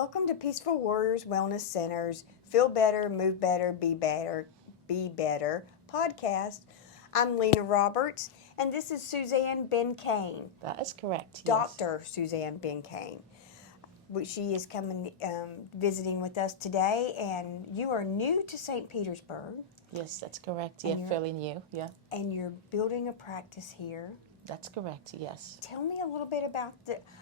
Welcome to Peaceful Warriors Wellness Center's Feel Better, Move Better, Be Better podcast. I'm Lena Roberts, and this is Suzanne Ben-Kane, That is correct, yes. Dr. Suzanne Ben-Kane. She is coming, visiting with us today, and you are new to St. Petersburg. Yes, that's correct. And Yeah, fairly new, yeah. And you're building a practice here. That's correct, yes. Tell me a little bit about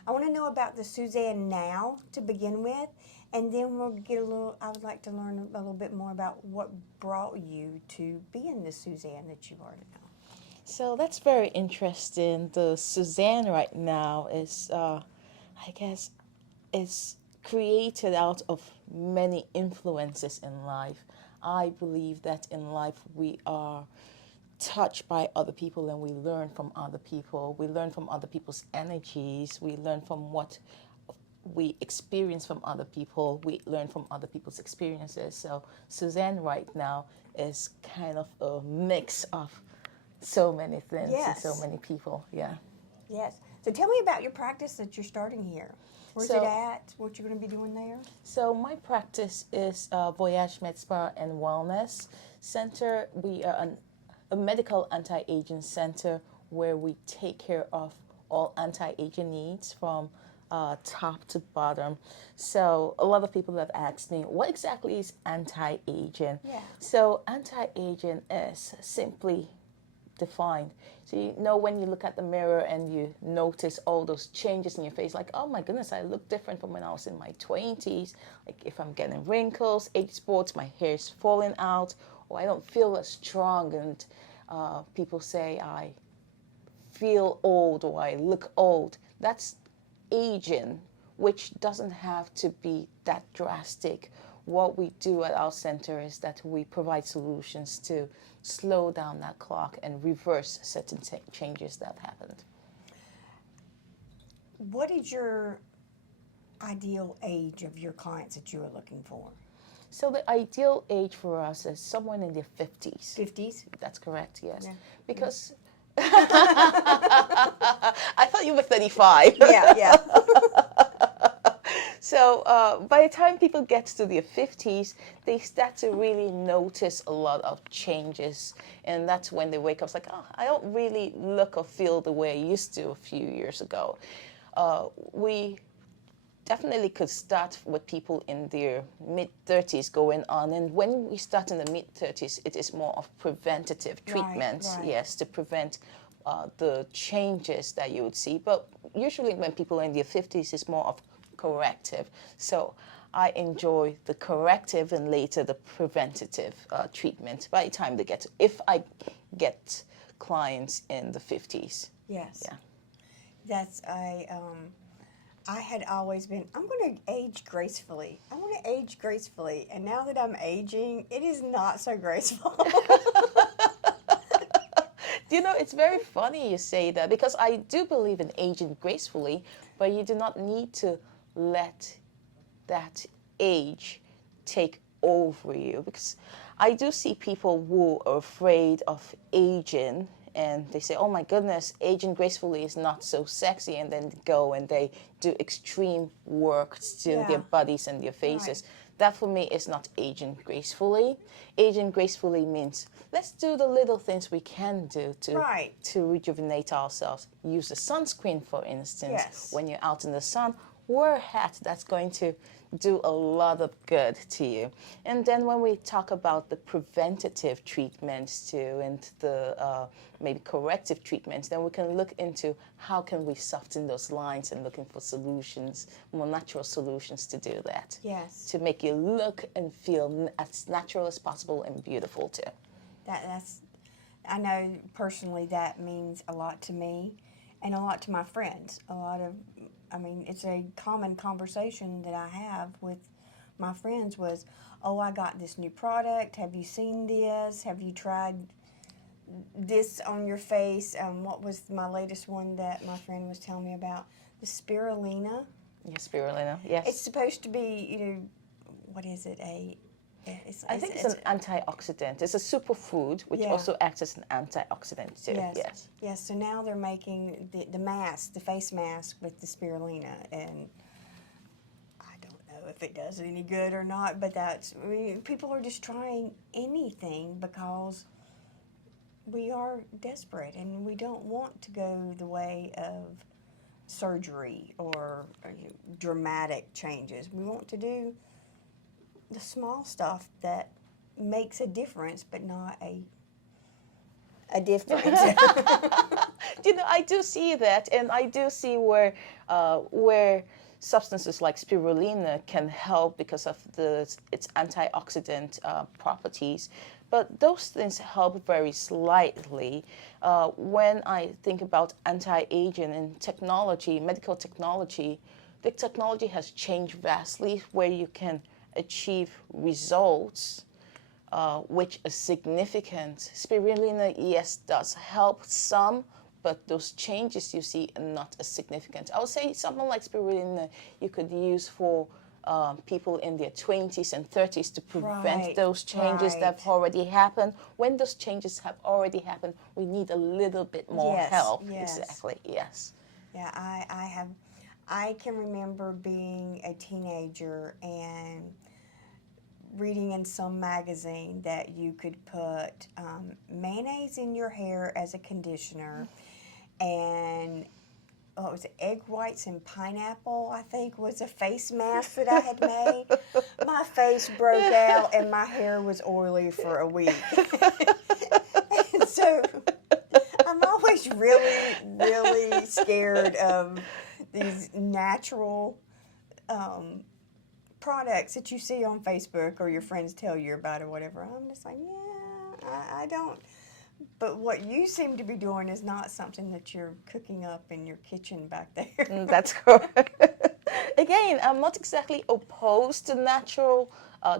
I want to know about the Suzanne now to begin with, and then I would like to learn a little bit more about what brought you to being the Suzanne that you are now. So that's very interesting. The Suzanne right now is, is created out of many influences in life. I believe that in life we are touched by other people and we learn from other people. We learn from other people's energies. We learn from what we experience from other people. We learn from other people's experiences. So Suzanne right now is kind of a mix of so many things and so many people. Yeah. Yes. So tell me about your practice that you're starting here. Where's it at? What you're going to be doing there? So my practice is Voyage Medspa and Wellness Center. We are a medical anti-aging center where we take care of all anti-aging needs from top to bottom. So a lot of people have asked me, what exactly is anti-aging? Yeah. So anti-aging is simply defined. So you know when you look at the mirror and you notice all those changes in your face, like, oh my goodness, I look different from when I was in my 20s. Like if I'm getting wrinkles, age spots, my hair's falling out, or I don't feel as strong, and people say I feel old or I look old. That's aging, which doesn't have to be that drastic. What we do at our center is that we provide solutions to slow down that clock and reverse certain changes that happened. What is your ideal age of your clients that you are looking for? So the ideal age for us is someone in their 50s. 50s? That's correct, yes. Yeah. Because I thought you were 35. Yeah. So by the time people get to their 50s, they start to really notice a lot of changes. And that's when they wake up, it's like, oh, I don't really look or feel the way I used to a few years ago. We definitely could start with people in their mid-30s going on. And when we start in the mid-30s, it is more of preventative treatment, right. yes, to prevent the changes that you would see. But usually when people are in their 50s, it's more of corrective. So I enjoy the corrective and later the preventative treatment by the time they get to, if I get clients in the 50s. Yes. Yeah. That's I had always been, I'm going to age gracefully. I want to age gracefully. And now that I'm aging, it is not so graceful. You know, it's very funny you say that, because I do believe in aging gracefully, but you do not need to let that age take over you. Because I do see people who are afraid of aging, and they say, oh my goodness, aging gracefully is not so sexy, and then go and they do extreme work to their bodies and their faces. Right. That for me is not aging gracefully. Aging gracefully means let's do the little things we can do to rejuvenate ourselves. Use the sunscreen, for instance. Yes. When you're out in the sun, wear a hat. That's going to do a lot of good to you. And then when we talk about the preventative treatments too, and the maybe corrective treatments, then we can look into how can we soften those lines and looking for solutions, more natural solutions to do that. Yes. To make you look and feel as natural as possible and beautiful too. I know personally that means a lot to me and a lot to my friends. It's a common conversation that I have with my friends was, oh, I got this new product. Have you seen this? Have you tried this on your face? What was my latest one that my friend was telling me about? The spirulina. Yeah, spirulina, yes. It's supposed to be, what is it? I think it's an antioxidant. It's a superfood, which also acts as an antioxidant too. Yes. Yes. So now they're making the mask, the face mask with the spirulina, and I don't know if it does any good or not, but people are just trying anything because we are desperate and we don't want to go the way of surgery or dramatic changes. We want to do the small stuff that makes a difference, but not a difference. I do see that, and I do see where substances like spirulina can help because of its antioxidant properties. But those things help very slightly. When I think about anti-aging and technology, medical technology, the technology has changed vastly where you can achieve results which is significant. Spirulina, yes, does help some, but those changes you see are not as significant. I would say something like spirulina you could use for people in their 20s and 30s to prevent those changes that have already happened. When those changes have already happened, we need a little bit more help. Yes. Exactly, yes. Yeah, I can remember being a teenager and reading in some magazine that you could put mayonnaise in your hair as a conditioner, and what was it, egg whites and pineapple, I think, was a face mask that I had made. My face broke out and my hair was oily for a week. And so I'm always really, really scared of these natural products that you see on Facebook or your friends tell you about or whatever. I'm just like, yeah, I don't. But what you seem to be doing is not something that you're cooking up in your kitchen back there. That's correct. Again, I'm not exactly opposed to natural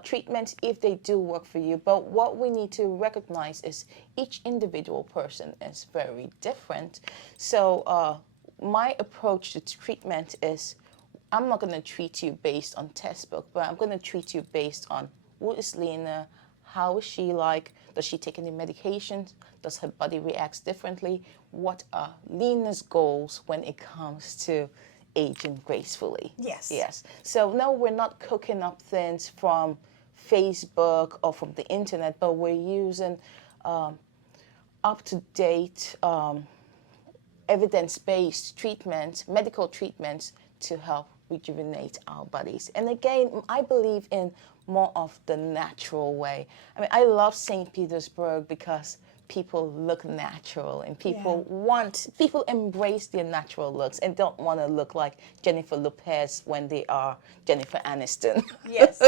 treatments if they do work for you, but what we need to recognize is each individual person is very different. So my approach to treatment is I'm not going to treat you based on textbook, but I'm going to treat you based on who is Lena, how is she like, does she take any medications, does her body react differently, what are Lena's goals when it comes to aging gracefully. Yes. Yes. So no, we're not cooking up things from Facebook or from the internet, but we're using up-to-date evidence-based treatments, medical treatments to help rejuvenate our bodies. And again, I believe in more of the natural way. I mean, I love St. Petersburg because people look natural and people embrace their natural looks and don't want to look like Jennifer Lopez when they are Jennifer Aniston. Yes,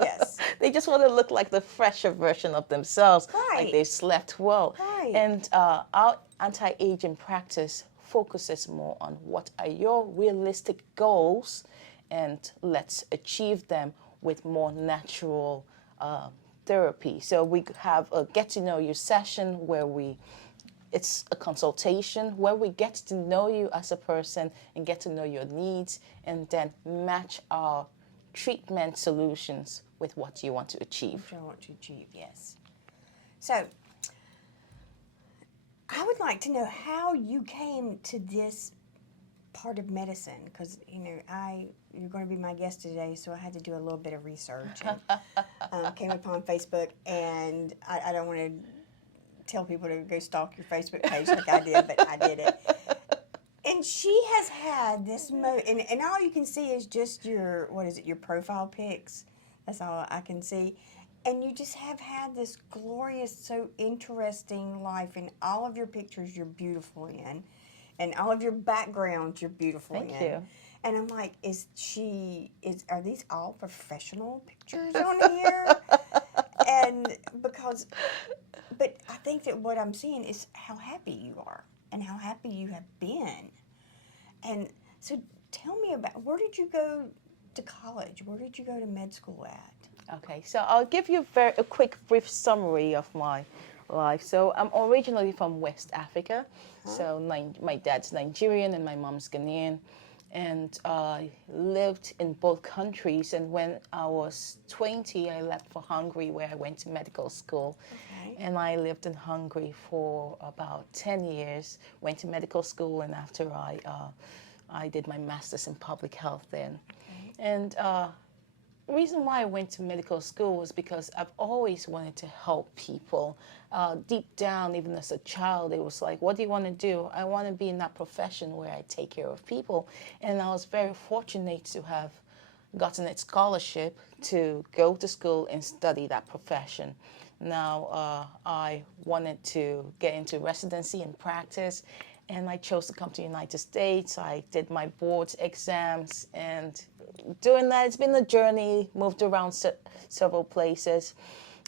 yes. They just want to look like the fresher version of themselves, Right. like they slept well. Right. And our anti-aging practice focuses more on what are your realistic goals, and let's achieve them with more natural therapy. So we have a get to know you session where it's a consultation where we get to know you as a person and get to know your needs and then match our treatment solutions with what you want to achieve. What I want to achieve, yes. So I would like to know how you came to this part of medicine, because you're going to be my guest today, so I had to do a little bit of research and came upon Facebook, and I don't want to tell people to go stalk your Facebook page like I did, but I did it. And she has had this and all you can see is just your profile pics. That's all I can see. And you just have had this glorious, so interesting life, and all of your pictures you're beautiful in. And all of your backgrounds you're beautiful in. Thank you. And I'm like, are these all professional pictures on here? But I think that what I'm seeing is how happy you are and how happy you have been. And so tell me where did you go to college? Where did you go to med school at? Okay, so I'll give you a quick, brief summary of my life. So I'm originally from West Africa. So my dad's Nigerian and my mom's Ghanaian. And I lived in both countries. And when I was 20, I left for Hungary, where I went to medical school. Okay. And I lived in Hungary for about 10 years, went to medical school, and after I did my master's in public health then. Okay. And reason why I went to medical school was because I've always wanted to help people. Deep down, even as a child, it was like, what do you want to do? I want to be in that profession where I take care of people. And I was very fortunate to have gotten a scholarship to go to school and study that profession. Now, I wanted to get into residency and practice, and I chose to come to the United States. I did my board exams, and doing that, it's been a journey, moved around several places.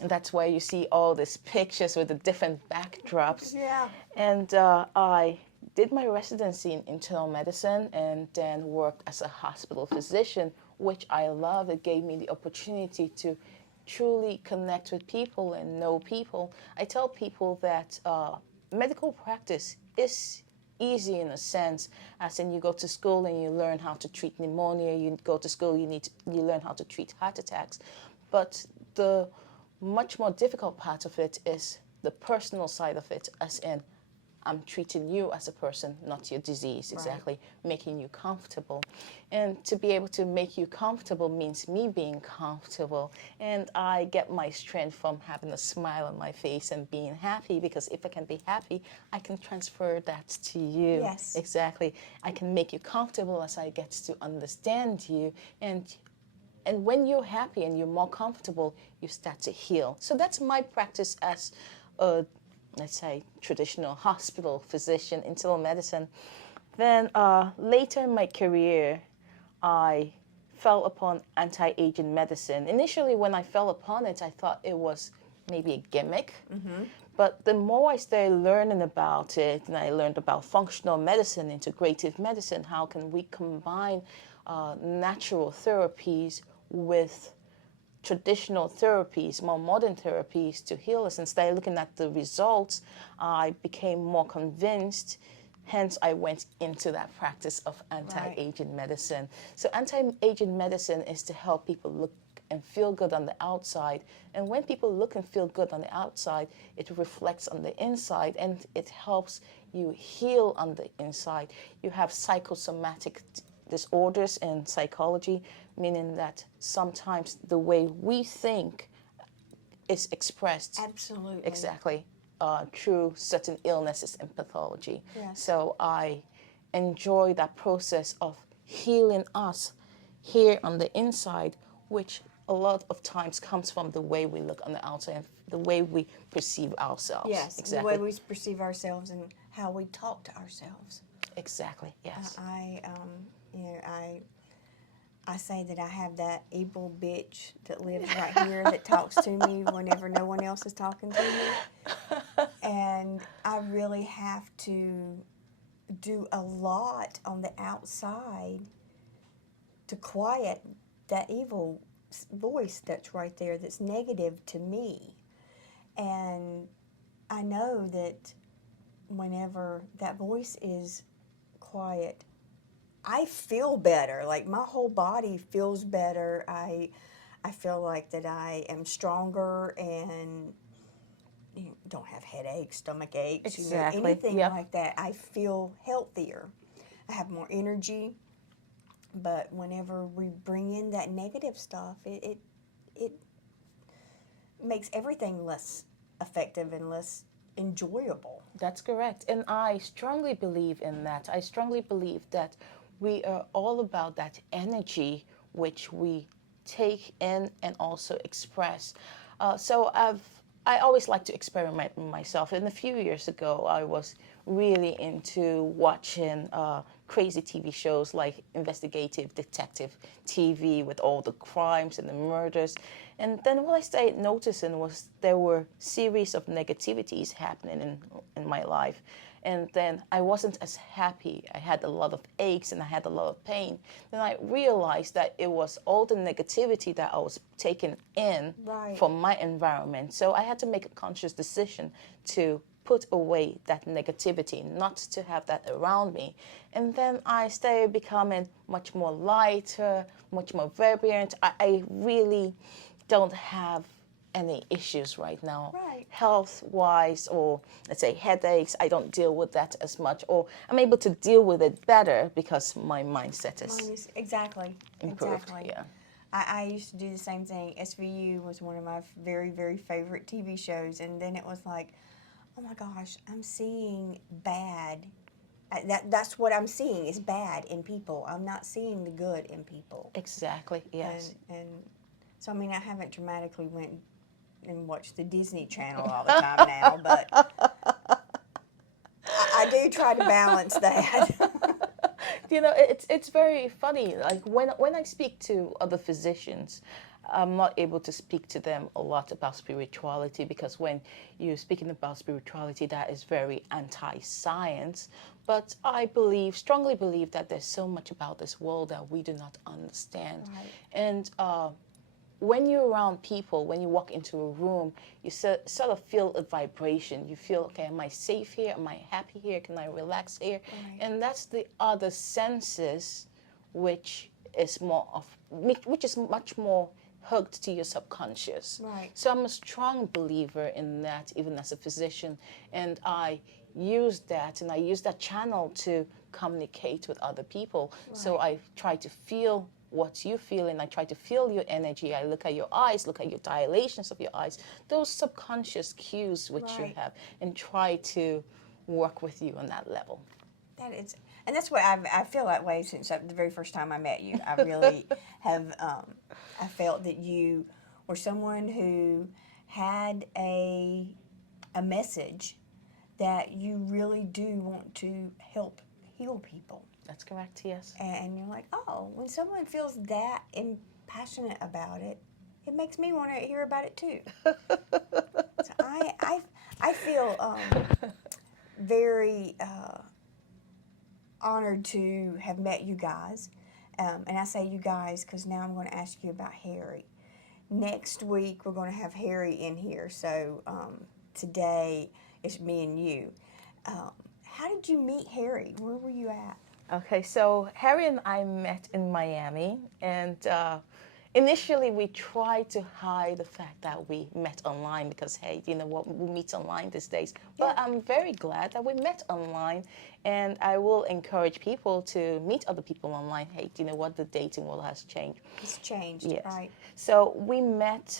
And that's where you see all these pictures with the different backdrops. Yeah. And I did my residency in internal medicine and then worked as a hospital physician, which I love. It gave me the opportunity to truly connect with people and know people. I tell people that medical practice is easy in a sense, as in you go to school and you learn how to treat pneumonia, you go to school, you learn how to treat heart attacks. But the much more difficult part of it is the personal side of it, as in I'm treating you as a person, not your disease, exactly, right. Making you comfortable. And to be able to make you comfortable means me being comfortable. And I get my strength from having a smile on my face and being happy, because if I can be happy, I can transfer that to you. Yes. Exactly. I can make you comfortable as I get to understand you. And when you're happy and you're more comfortable, you start to heal. So that's my practice as a, let's say, traditional hospital physician, internal medicine. Then later in my career, I fell upon anti-aging medicine. Initially, when I fell upon it, I thought it was maybe a gimmick. Mm-hmm. But the more I started learning about it, and I learned about functional medicine, integrative medicine, how can we combine natural therapies with traditional therapies, more modern therapies to heal us, and started looking at the results, I became more convinced. Hence, I went into that practice of anti-aging medicine. So anti-aging medicine is to help people look and feel good on the outside. And when people look and feel good on the outside, it reflects on the inside, and it helps you heal on the inside. You have psychosomatic disorders in psychology, meaning that sometimes the way we think is expressed. Absolutely. Exactly. Through certain illnesses and pathology. Yes. So I enjoy that process of healing us here on the inside, which a lot of times comes from the way we look on the outside and the way we perceive ourselves. Yes, exactly. The way we perceive ourselves and how we talk to ourselves. Exactly, yes. I say that I have that evil bitch that lives right here that talks to me whenever no one else is talking to me. And I really have to do a lot on the outside to quiet that evil voice that's right there, that's negative to me. And I know that whenever that voice is quiet, I feel better. Like my whole body feels better. I feel like that I am stronger and don't have headaches, stomach aches, Exactly. Anything Yep. like that. I feel healthier. I have more energy. But whenever we bring in that negative stuff, it makes everything less effective and less enjoyable. That's correct. And I strongly believe in that. I strongly believe that we are all about that energy which we take in and also express. I always like to experiment with myself. And a few years ago, I was really into watching crazy TV shows like investigative detective TV with all the crimes and the murders. And then what I started noticing was there were series of negativities happening in my life. And then I wasn't as happy. I had a lot of aches and I had a lot of pain. Then I realized that it was all the negativity that I was taking in from my environment. So I had to make a conscious decision to put away that negativity, not to have that around me. And then I started becoming much more lighter, much more vibrant. I really don't have any issues right now, health-wise, or let's say headaches. I don't deal with that as much, or I'm able to deal with it better because my mindset is exactly improved. Exactly. Yeah. I used to do the same thing. SVU was one of my very, very favorite TV shows, and then it was like, oh my gosh, I'm seeing bad. That's what I'm seeing is bad in people. I'm not seeing the good in people. Exactly, yes. And so, I mean, I haven't dramatically went and watched the Disney Channel all the time now, but I do try to balance that. You know, it's very funny. Like when I speak to other physicians, I'm not able to speak to them a lot about spirituality, because when you're speaking about spirituality, that is very anti-science. But I strongly believe that there's so much about this world that we do not understand. Right. And when you're around people, when you walk into a room, you sort of feel a vibration. You feel, okay, am I safe here? Am I happy here? Can I relax here? Right. And that's the other senses, which is much more hooked to your subconscious. Right. So I'm a strong believer in that, even as a physician, and I use that channel to communicate with other people. Right. So I try to feel what you feel, and I try to feel your energy. I look at your eyes, look at your dilations of your eyes, those subconscious cues which Right. you have, and try to work with you on that level. And that's what I feel that way since the very first time I met you. I really have, I felt that you were someone who had a message that you really do want to help heal people. That's correct, yes. And you're like, oh, when someone feels that passionate about it, it makes me want to hear about it too. So I feel very honored to have met you guys. And I say you guys because now I'm going to ask you about Harry. Next week we're going to have Harry in here. So today it's me and you. How did you meet Harry? Where were you at? Okay, so Harry and I met in Miami, and initially we tried to hide the fact that we met online because, hey, you know what, we meet online these days. But Yeah. I'm very glad that we met online, and I will encourage people to meet other people online. Hey, you know what, the dating world has changed. It's changed, Yes. right? So we met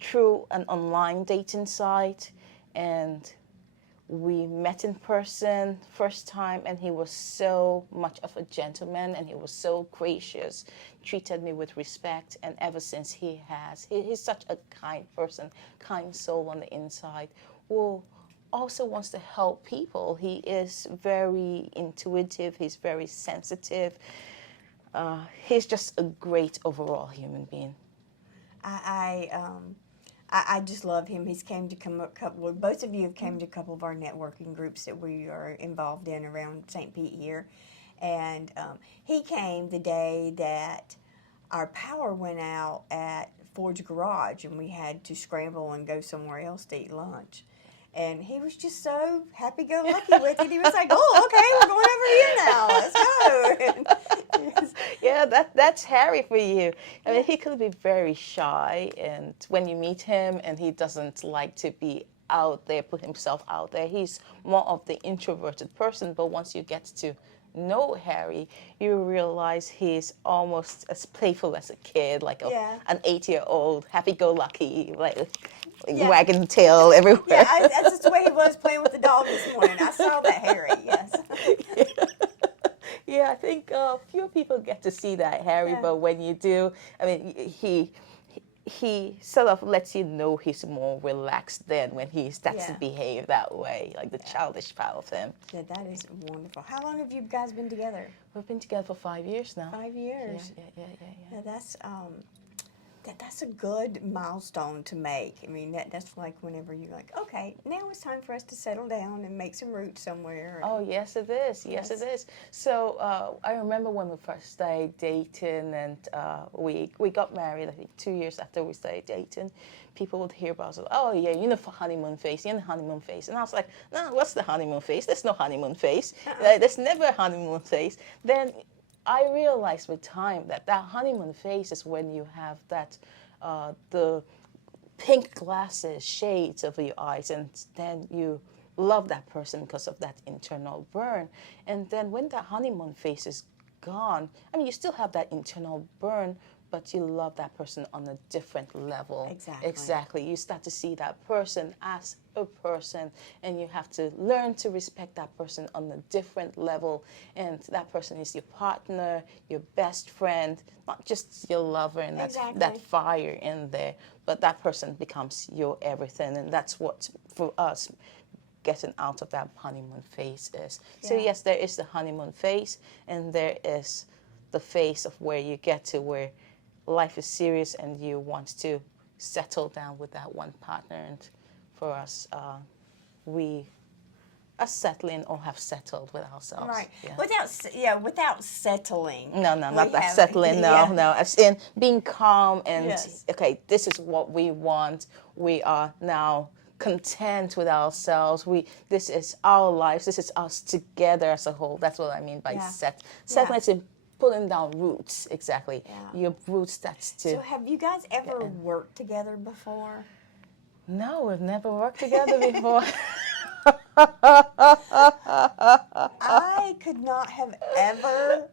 through an online dating site, and we met in person first time, and he was so much of a gentleman, and he was so gracious, treated me with respect, and ever since he's such a kind person, kind soul on the inside, who also wants to help people. He is very intuitive, he's very sensitive, he's just a great overall human being. I just love him. He's came to both of you have came to a couple of our networking groups that we are involved in around St. Pete here. And he came the day that our power went out at Ford's Garage, and we had to scramble and go somewhere else to eat lunch. And he was just so happy-go-lucky with it. He was like, oh, okay, we're going over here now. Let's go. Yeah, that's Harry for you. I mean, he could be very shy, and when you meet him, and he doesn't like to be out there, put himself out there. He's more of the introverted person, but once you get to know Harry, you realize he's almost as playful as a kid, like an 8-year-old, happy-go-lucky, wagging tail everywhere. Yeah, that's just the way he was playing with the dog this morning. I saw that, Harry, yes. Yeah, I think few people get to see that, Harry, but when you do, I mean, he sort of lets you know he's more relaxed than when he starts to behave that way, like the childish part of him. Yeah, that is wonderful. How long have you guys been together? We've been together for 5 years now. 5 years. Yeah. That's a good milestone to make. I mean, that's like whenever you're like, okay, now it's time for us to settle down and make some roots somewhere. Oh, yes, it is. Yes, it is. So I remember when we first started dating, and we got married, I think 2 years after we started dating. People would hear about us, oh, yeah, you're in the honeymoon phase, you're in the honeymoon phase. And I was like, no, what's the honeymoon phase? There's no honeymoon phase. There's never a honeymoon phase. Then I realized with time that honeymoon phase is when you have that, the pink glasses, shades over your eyes, and then you love that person because of that internal burn. And then when that honeymoon phase is gone. I mean, you still have that internal burn, but you love that person on a different level. Exactly. Exactly. You start to see that person as a person, and you have to learn to respect that person on a different level. And that person is your partner, your best friend, not just your lover and Exactly. that fire in there, but that person becomes your everything. And that's what, for us, getting out of that honeymoon phase is. So Yeah. yes, there is the honeymoon phase, and there is the phase of where you get to where life is serious and you want to settle down with that one partner. And for us, we are settling or have settled with ourselves. Right. Yeah. Without settling. No, not We that have- settling. No, yeah. no. As in being calm and Yes. okay, this is what we want. We are now content with ourselves. This is our lives. This is us together as a whole. That's what I mean by Yeah. settling. Yeah. Is pulling down roots. Exactly. Yeah. Your roots. That's to. So have you guys ever worked together before? No, we've never worked together before. I could not have ever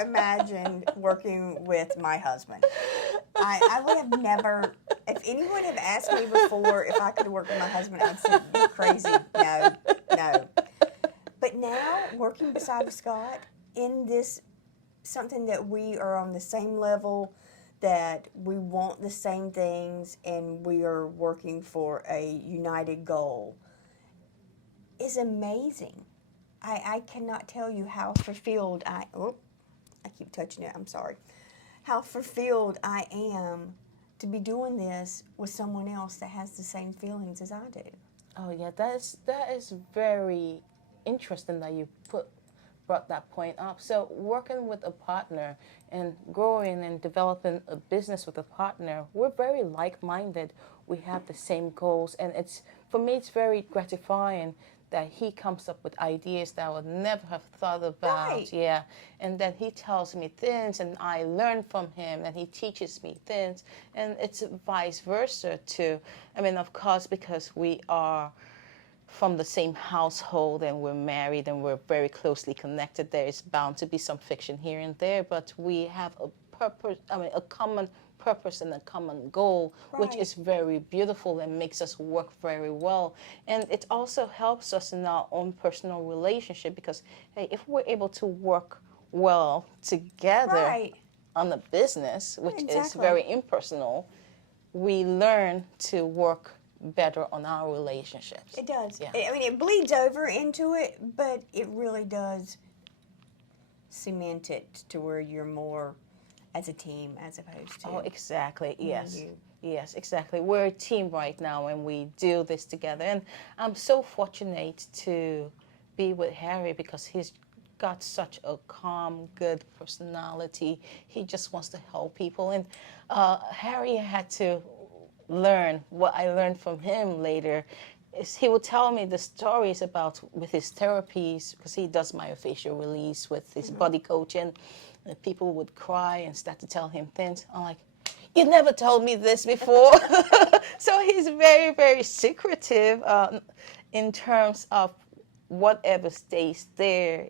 imagined working with my husband. I would have never, if anyone had asked me before if I could work with my husband, I'd say, you're crazy. No. But now, working beside Scott in this, something that we are on the same level, that we want the same things, and we are working for a united goal, is amazing. I cannot tell you how fulfilled I keep touching it, I'm sorry. How fulfilled I am to be doing this with someone else that has the same feelings as I do. Oh yeah, that is very interesting that you brought that point up. So working with a partner and growing and developing a business with a partner, we're very like-minded. We have the same goals, and for me it's very gratifying that he comes up with ideas that I would never have thought about. Right. Yeah. And that he tells me things and I learn from him and he teaches me things. And it's vice versa too. I mean, of course, because we are from the same household and we're married and we're very closely connected, there is bound to be some friction here and there, but we have a common purpose and a common goal, which Right. is very beautiful and makes us work very well. And it also helps us in our own personal relationship because, hey, if we're able to work well together Right. on a business, which is Exactly. very impersonal, we learn to work better on our relationships. It does. Yeah. I mean, it bleeds over into it, but it really does cement it to where you're more as a team as opposed to. Oh, exactly. Yes. you. Yes, exactly. We're a team right now and we do this together. And I'm so fortunate to be with Harry because he's got such a calm, good personality. He just wants to help people. And Harry had to learn what I learned from him later. Is he would tell me the stories about with his therapies because he does myofascial release with his body coaching. And people would cry and start to tell him things. I'm like, you never told me this before. So he's very, very secretive in terms of whatever stays there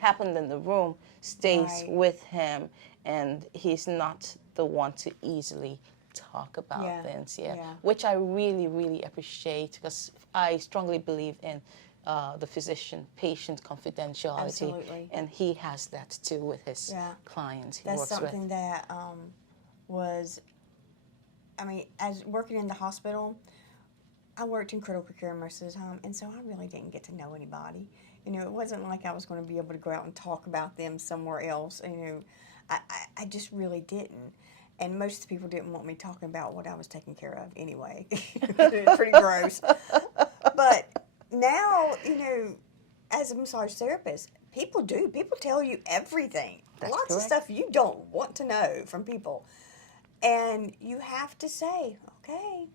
happened in the room stays Right. with him, and he's not the one to easily talk about Yeah. things, Yeah. which I really, really appreciate because I strongly believe in the physician-patient confidentiality, Absolutely. and he has that too with his Yeah. clients he That's works something with. that as working in the hospital, I worked in critical care most of the time, and so I really didn't get to know anybody. You know, it wasn't like I was going to be able to go out and talk about them somewhere else. You know, I just really didn't. And most of the people didn't want me talking about what I was taking care of anyway. It's pretty gross. But now, you know, as a massage therapist, people tell you everything. That's Lots correct. of stuff you don't want to know from people. And you have to say, okay,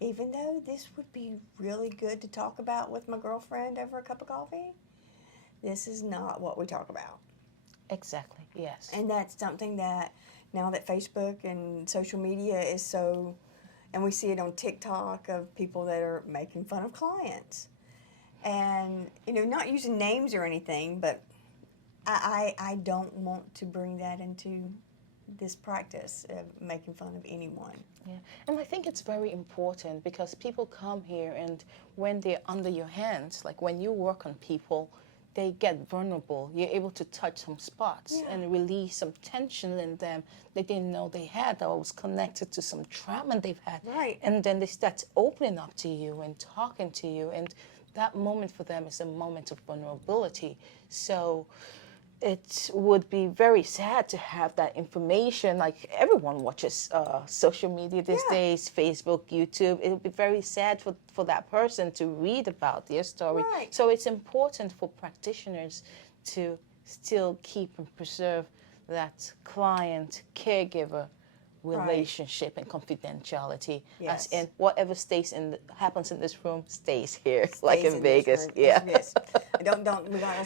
even though this would be really good to talk about with my girlfriend over a cup of coffee, this is not what we talk about. Exactly, yes. And that's something that now that Facebook and social media is so, and we see it on TikTok of people that are making fun of clients. And, you know, not using names or anything, but I don't want to bring that into this practice of making fun of anyone. Yeah, and I think it's very important because people come here and when they're under your hands, like when you work on people, they get vulnerable. You're able to touch some spots and release some tension in them they didn't know they had that was connected to some trauma they've had. Right. And then they start opening up to you and talking to you, and that moment for them is a moment of vulnerability. So it would be very sad to have that information. Like everyone watches social media these days, Facebook, YouTube. It would be very sad for that person to read about their story. Right. So it's important for practitioners to still keep and preserve that client-caregiver relationship and confidentiality. Yes. As in whatever happens in this room stays here, like in in Vegas. this room. Yeah. Yes. We don't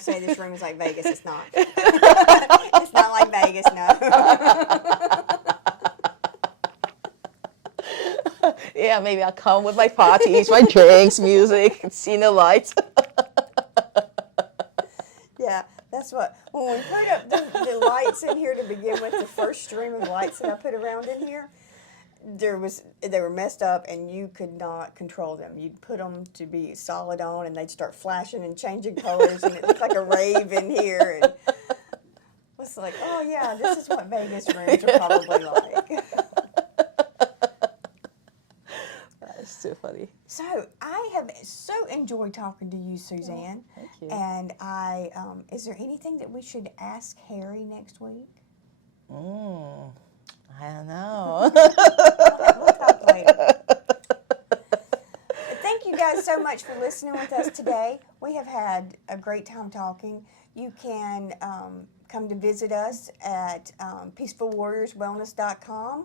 say this room is like Vegas. It's not. It's not like Vegas, no. Yeah, maybe I'll come with my parties, my drinks, music, casino lights. Yeah, that's what. When we put up the lights in here to begin with, the first stream of lights that I put around in here, they were messed up and you could not control them. You'd put them to be solid on and they'd start flashing and changing colors and it looked like a rave in here. And it was like, oh yeah, this is what Vegas rooms are probably like. That's too funny. So I have so enjoyed talking to you, Suzanne. Thank you. And is there anything that we should ask Harry next week? I don't know. We'll talk later. Thank you guys so much for listening with us today. We have had a great time talking. You can come to visit us at peacefulwarriorswellness.com.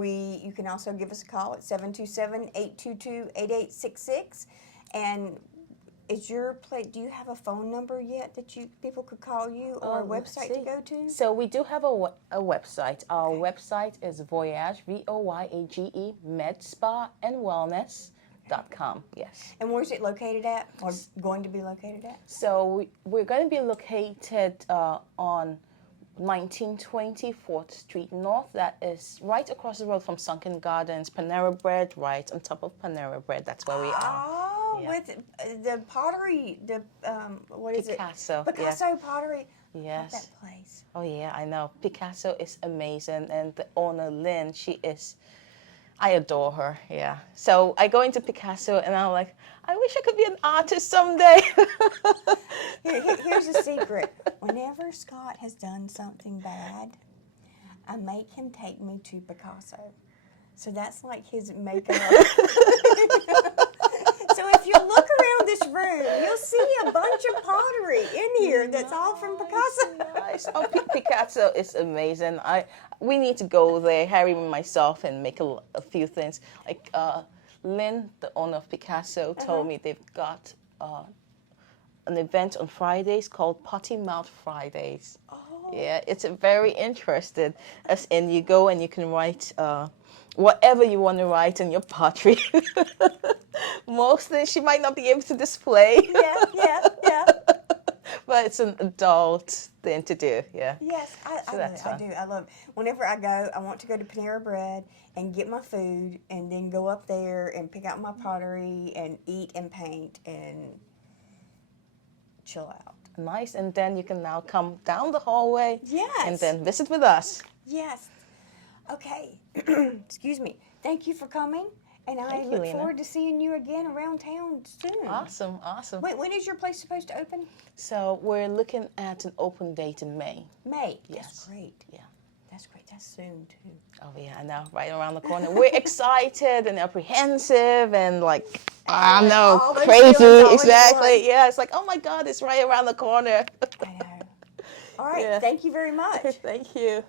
You can also give us a call at 727-822-8866. And do you have a phone number yet that people could call you or a website to go to? So we do have a website. Our website is Voyage, Voyage, Medspa and Wellness.com. Yes. And where's it located at, or going to be located at? So we're going to be located on 1920 4th Street North. That is right across the road from Sunken Gardens. Panera Bread, right on top of Panera Bread. That's where we are. Oh, with the pottery, what is Picasso, it? Picasso pottery. Yes. I love that place. Oh yeah, I know. Picasso is amazing, and the owner Lynn, I adore her. Yeah. So I go into Picasso, and I'm like, I wish I could be an artist someday. Here's a secret. Whenever Scott has done something bad, I make him take me to Picasso. So that's like his makeup. So if you look around this room, you'll see a bunch of pottery in here that's all from Picasso. Nice. Oh, Picasso is amazing. We need to go there, Harry and myself, and make a few things. Like Lynn, the owner of Picasso, told me they've got an event on Fridays called Potty Mouth Fridays. Oh. Yeah, it's very interesting. As in, you go and you can write whatever you want to write in your pottery. Most things she might not be able to display. Yeah. But it's an adult thing to do, yeah. Yes, I love it. I do. I love it. Whenever I go, I want to go to Panera Bread and get my food and then go up there and pick out my pottery and eat and paint and chill out. Nice, and then you can now come down the hallway and Yes. then visit with us. Yes. Okay. Excuse me. Thank you for coming. And I Thank you, look Lena. forward to seeing you again around town soon. Awesome. When is your place supposed to open? So we're looking at an open date in May. May. Yes. That's great. Yeah. That's great. That's soon, too. Oh yeah, I know, right around the corner. We're excited and apprehensive and like, I know, all those crazy. feelings all in Exactly. one. Yeah, it's like, oh my God, it's right around the corner. I know. All right. Yeah. Thank you very much. Thank you.